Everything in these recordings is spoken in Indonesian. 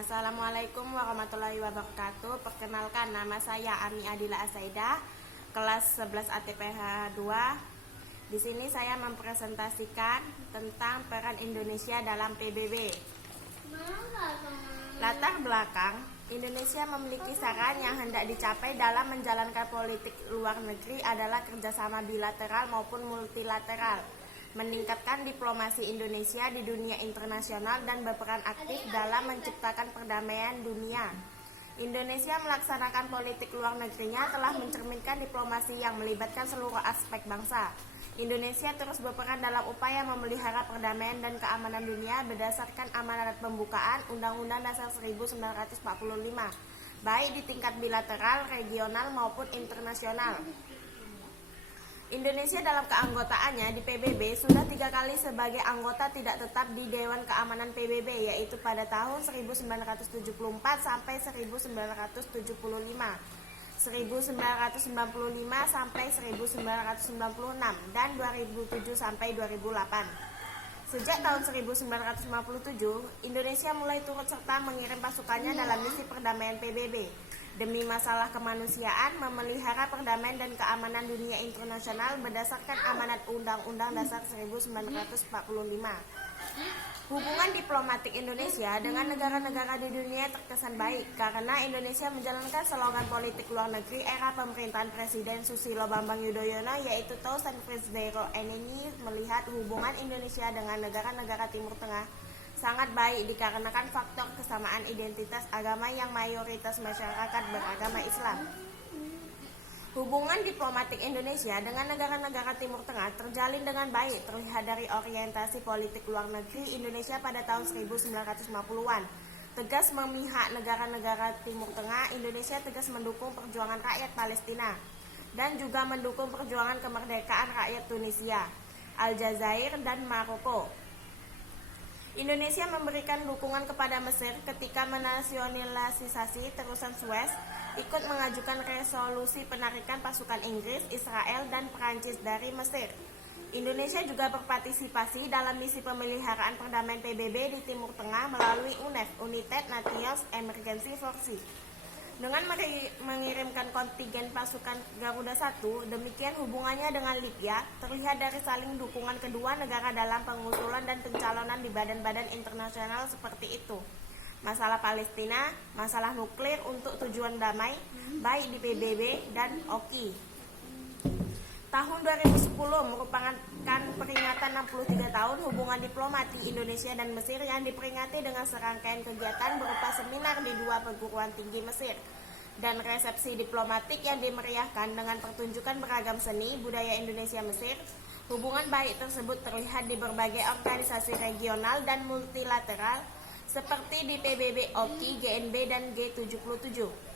Assalamualaikum warahmatullahi wabarakatuh. Perkenalkan, nama saya Ami Adila Asaidah, kelas 11 ATPH 2. Di sini saya mempresentasikan tentang peran Indonesia dalam PBB. Latar belakang, Indonesia memiliki saran yang hendak dicapai dalam menjalankan politik luar negeri adalah kerjasama bilateral maupun multilateral, meningkatkan diplomasi Indonesia di dunia internasional dan berperan aktif dalam menciptakan perdamaian dunia. Indonesia melaksanakan politik luar negerinya telah mencerminkan diplomasi yang melibatkan seluruh aspek bangsa. Indonesia terus berperan dalam upaya memelihara perdamaian dan keamanan dunia berdasarkan amanat pembukaan Undang-Undang Dasar 1945, baik di tingkat bilateral, regional maupun internasional. Indonesia dalam keanggotaannya di PBB sudah 3 kali sebagai anggota tidak tetap di Dewan Keamanan PBB, yaitu pada tahun 1974 sampai 1975, 1995 sampai 1996, dan 2007 sampai 2008. Sejak tahun 1957, Indonesia mulai turut serta mengirim pasukannya dalam misi perdamaian PBB. Demi masalah kemanusiaan, memelihara perdamaian dan keamanan dunia internasional berdasarkan amanat Undang-Undang Dasar 1945. Hubungan diplomatik Indonesia dengan negara-negara di dunia terkesan baik karena Indonesia menjalankan slogan politik luar negeri era pemerintahan Presiden Susilo Bambang Yudhoyono, yaitu Tous and Friends Zero Enemy. Melihat hubungan Indonesia dengan negara-negara Timur Tengah sangat baik dikarenakan faktor kesamaan identitas agama yang mayoritas masyarakat beragama Islam. Hubungan diplomatik Indonesia dengan negara-negara Timur Tengah terjalin dengan baik terlihat dari orientasi politik luar negeri Indonesia pada tahun 1950-an. Tegas memihak negara-negara Timur Tengah, Indonesia tegas mendukung perjuangan rakyat Palestina dan juga mendukung perjuangan kemerdekaan rakyat Tunisia, Aljazair, dan Maroko. Indonesia memberikan dukungan kepada Mesir ketika menasionalisasi terusan Suez, ikut mengajukan resolusi penarikan pasukan Inggris, Israel, dan Perancis dari Mesir. Indonesia juga berpartisipasi dalam misi pemeliharaan perdamaian PBB di Timur Tengah melalui UNEF, United Nations Emergency Forces. Dengan mengirimkan kontingen pasukan Garuda 1, demikian hubungannya dengan Libya terlihat dari saling dukungan kedua negara dalam pengusulan dan pencalonan di badan-badan internasional seperti itu. Masalah Palestina, masalah nuklir untuk tujuan damai, baik di PBB dan OKI. Tahun 2010 merupakan peringatan 63 tahun hubungan diplomatik Indonesia dan Mesir yang diperingati dengan serangkaian kegiatan berupa seminar di 2 perguruan tinggi Mesir dan resepsi diplomatik yang dimeriahkan dengan pertunjukan beragam seni budaya Indonesia Mesir. Hubungan baik tersebut terlihat di berbagai organisasi regional dan multilateral seperti di PBB, OKI, GNB, dan G77.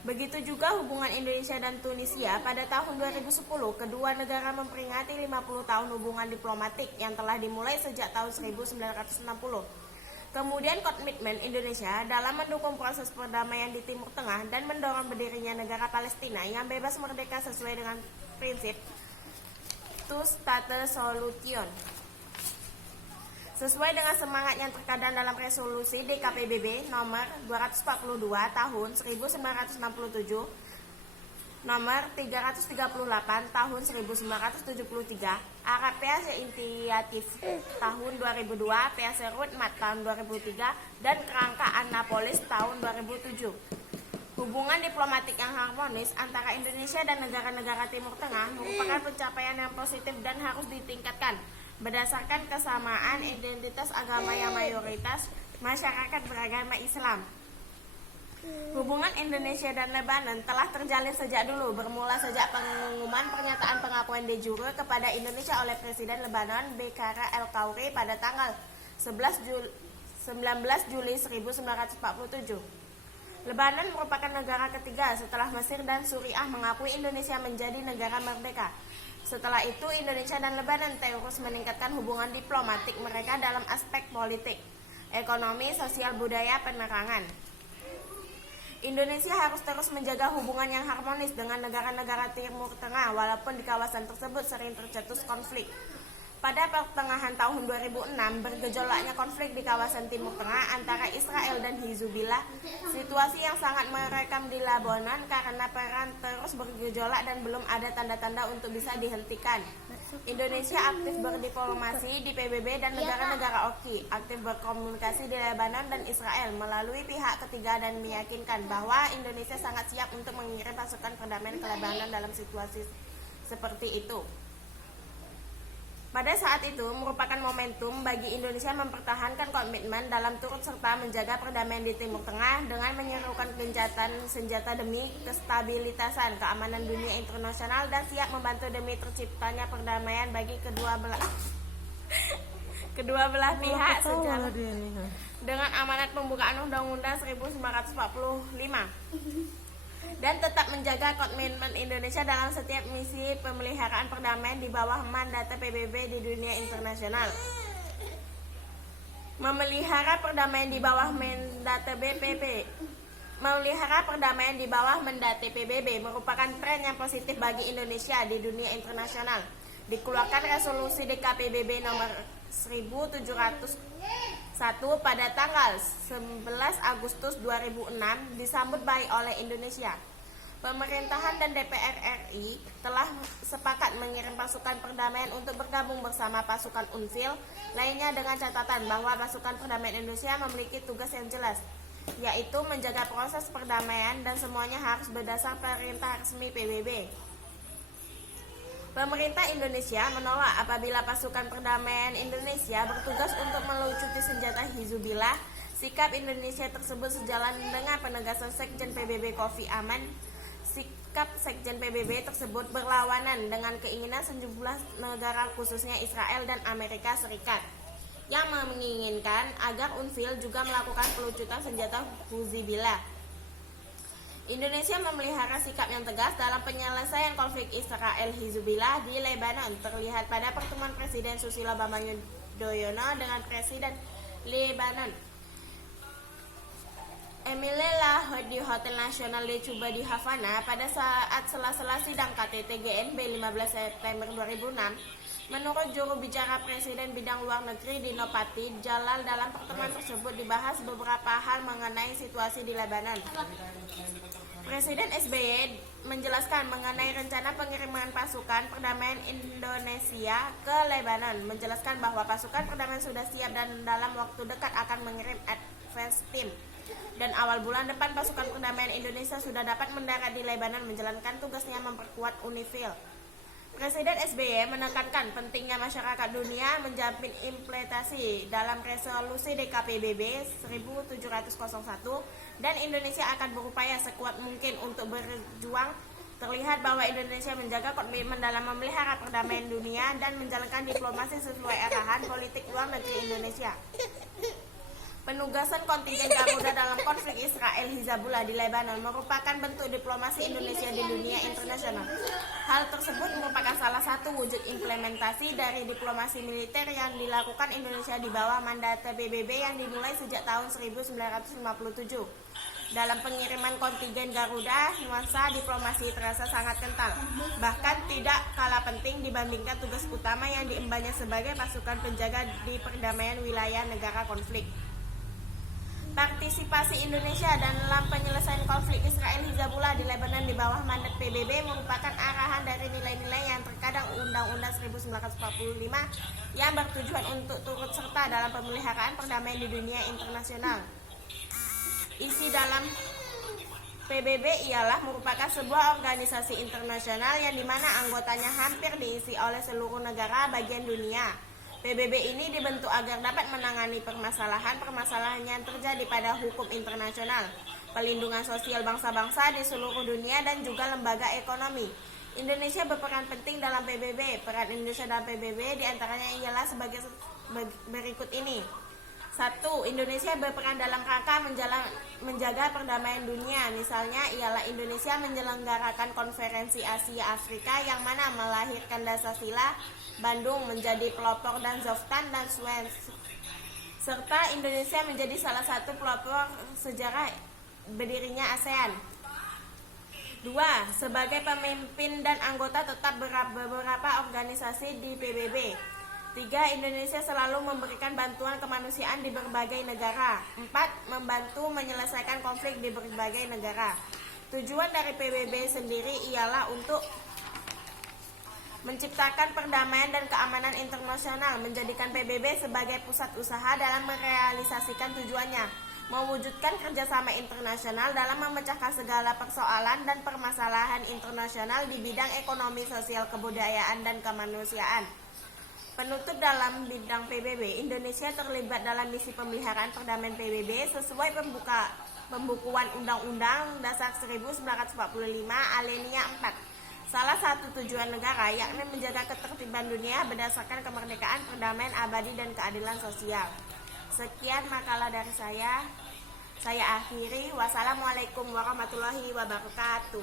Begitu juga hubungan Indonesia dan Tunisia. Pada tahun 2010, kedua negara memperingati 50 tahun hubungan diplomatik yang telah dimulai sejak tahun 1960. Kemudian komitmen Indonesia dalam mendukung proses perdamaian di Timur Tengah dan mendorong berdirinya negara Palestina yang bebas merdeka sesuai dengan prinsip two-state solution. Sesuai dengan semangat yang terkandung dalam resolusi DKPBB nomor 242 tahun 1967, nomor 338 tahun 1973, RPS Initiatif tahun 2002, PS Roadmap tahun 2003, dan Kerangka Annapolis tahun 2007. Hubungan diplomatik yang harmonis antara Indonesia dan negara-negara Timur Tengah merupakan pencapaian yang positif dan harus ditingkatkan berdasarkan kesamaan identitas agama yang mayoritas masyarakat beragama Islam. Hubungan Indonesia dan Lebanon telah terjalin sejak dulu, bermula sejak pengumuman pernyataan pengakuan de jure kepada Indonesia oleh Presiden Lebanon Beqara El-Kauri pada tanggal 19 Juli 1947. Lebanon merupakan negara ketiga setelah Mesir dan Suriah mengakui Indonesia menjadi negara merdeka. Setelah itu, Indonesia dan Lebanon terus meningkatkan hubungan diplomatik mereka dalam aspek politik, ekonomi, sosial, budaya, penerangan. Indonesia harus terus menjaga hubungan yang harmonis dengan negara-negara Timur Tengah walaupun di kawasan tersebut sering tercetus konflik. Pada pertengahan tahun 2006, bergejolaknya konflik di kawasan Timur Tengah antara Israel dan Hizbullah, situasi yang sangat merekam di Lebanon karena perang terus bergejolak dan belum ada tanda-tanda untuk bisa dihentikan. Indonesia aktif berdiplomasi di PBB dan negara-negara OKI, aktif berkomunikasi di Lebanon dan Israel melalui pihak ketiga dan meyakinkan bahwa Indonesia sangat siap untuk mengirim pasukan perdamaian ke Lebanon dalam situasi seperti itu. Pada saat itu merupakan momentum bagi Indonesia mempertahankan komitmen dalam turut serta menjaga perdamaian di Timur Tengah dengan menyerukan gencatan senjata demi kestabilitasan keamanan dunia internasional dan siap membantu demi terciptanya perdamaian bagi kedua belah pihak sejalan dengan amanat pembukaan Undang-Undang 1945 dan tetap menjaga komitmen Indonesia dalam setiap misi pemeliharaan perdamaian di bawah mandat PBB di dunia internasional. Memelihara perdamaian di bawah mandat PBB merupakan tren yang positif bagi Indonesia di dunia internasional. Dikeluarkan resolusi DKPBB nomor 1701 pada tanggal 11 Agustus 2006 disambut baik oleh Indonesia. Pemerintahan dan DPR RI telah sepakat mengirim pasukan perdamaian untuk bergabung bersama pasukan UNFIL lainnya dengan catatan bahwa pasukan perdamaian Indonesia memiliki tugas yang jelas, yaitu menjaga proses perdamaian dan semuanya harus berdasar perintah resmi PBB. Pemerintah Indonesia menolak apabila pasukan perdamaian Indonesia bertugas untuk melucuti senjata Hizbullah. Sikap Indonesia tersebut sejalan dengan penegasan Sekjen PBB Kofi Annan. Sikap Sekjen PBB tersebut berlawanan dengan keinginan sejumlah negara khususnya Israel dan Amerika Serikat yang menginginkan agar UNFIL juga melakukan pelucutan senjata Hizbullah. Indonesia memelihara sikap yang tegas dalam penyelesaian konflik Israel-Hizbullah di Lebanon, terlihat pada pertemuan Presiden Susilo Bambang Yudhoyono dengan Presiden Lebanon Emile Lahot di Hotel Nasional de Cuba di Havana pada saat sela-sela sidang KTT GNB 15 September 2006. Menurut juru bicara Presiden Bidang Luar Negeri Dino Pati Jalal, dalam pertemuan tersebut dibahas beberapa hal mengenai situasi di Lebanon. Presiden SBY menjelaskan mengenai rencana pengiriman pasukan perdamaian Indonesia ke Lebanon, menjelaskan bahwa pasukan perdamaian sudah siap dan dalam waktu dekat akan mengirim advance team. Dan awal bulan depan pasukan perdamaian Indonesia sudah dapat mendarat di Lebanon menjalankan tugasnya memperkuat UNIFIL. Presiden SBY menekankan pentingnya masyarakat dunia menjamin implementasi dalam resolusi DKPBB 1701 dan Indonesia akan berupaya sekuat mungkin untuk berjuang. Terlihat bahwa Indonesia menjaga komitmen dalam memelihara perdamaian dunia dan menjalankan diplomasi sesuai arahan politik luar negeri Indonesia. Penugasan kontingen Garuda dalam konflik Israel-Hizbullah di Lebanon merupakan bentuk diplomasi Indonesia di dunia internasional. Hal tersebut merupakan salah satu wujud implementasi dari diplomasi militer yang dilakukan Indonesia di bawah mandat PBB yang dimulai sejak tahun 1957. Dalam pengiriman kontingen Garuda, nuansa diplomasi terasa sangat kental, bahkan tidak kalah penting dibandingkan tugas utama yang diembannya sebagai pasukan penjaga di perdamaian wilayah negara konflik. Partisipasi Indonesia dalam penyelesaian konflik Israel-Hizbullah di Lebanon di bawah mandat PBB merupakan arahan dari nilai-nilai yang terkadang Undang-Undang 1945 yang bertujuan untuk turut serta dalam pemeliharaan perdamaian di dunia internasional. Isi dalam PBB ialah merupakan sebuah organisasi internasional yang dimana anggotanya hampir diisi oleh seluruh negara bagian dunia. PBB ini dibentuk agar dapat menangani permasalahan-permasalahan yang terjadi pada hukum internasional, pelindungan sosial bangsa-bangsa di seluruh dunia dan juga lembaga ekonomi. Indonesia berperan penting dalam PBB. Peran Indonesia dalam PBB diantaranya ialah sebagai berikut ini. 1. Indonesia berperan dalam rangka menjaga perdamaian dunia. Misalnya ialah Indonesia menyelenggarakan konferensi Asia Afrika yang mana melahirkan Dasar-Sila, Bandung menjadi pelopor dan Zoftan dan Suen, serta Indonesia menjadi salah satu pelopor sejarah berdirinya ASEAN. 2. Sebagai pemimpin dan anggota tetap beberapa organisasi di PBB. 3. Indonesia selalu memberikan bantuan kemanusiaan di berbagai negara. 4. Membantu menyelesaikan konflik di berbagai negara. Tujuan dari PBB sendiri ialah untuk menciptakan perdamaian dan keamanan internasional, menjadikan PBB sebagai pusat usaha dalam merealisasikan tujuannya, mewujudkan kerjasama internasional dalam memecahkan segala persoalan dan permasalahan internasional di bidang ekonomi, sosial, kebudayaan, dan kemanusiaan. Penutup dalam bidang PBB, Indonesia terlibat dalam misi pemeliharaan perdamaian PBB sesuai pembukuan Undang-Undang Dasar 1945 Alinea 4. Salah satu tujuan negara yakni menjaga ketertiban dunia berdasarkan kemerdekaan, perdamaian abadi, dan keadilan sosial. Sekian makalah dari saya akhiri. Wassalamualaikum warahmatullahi wabarakatuh.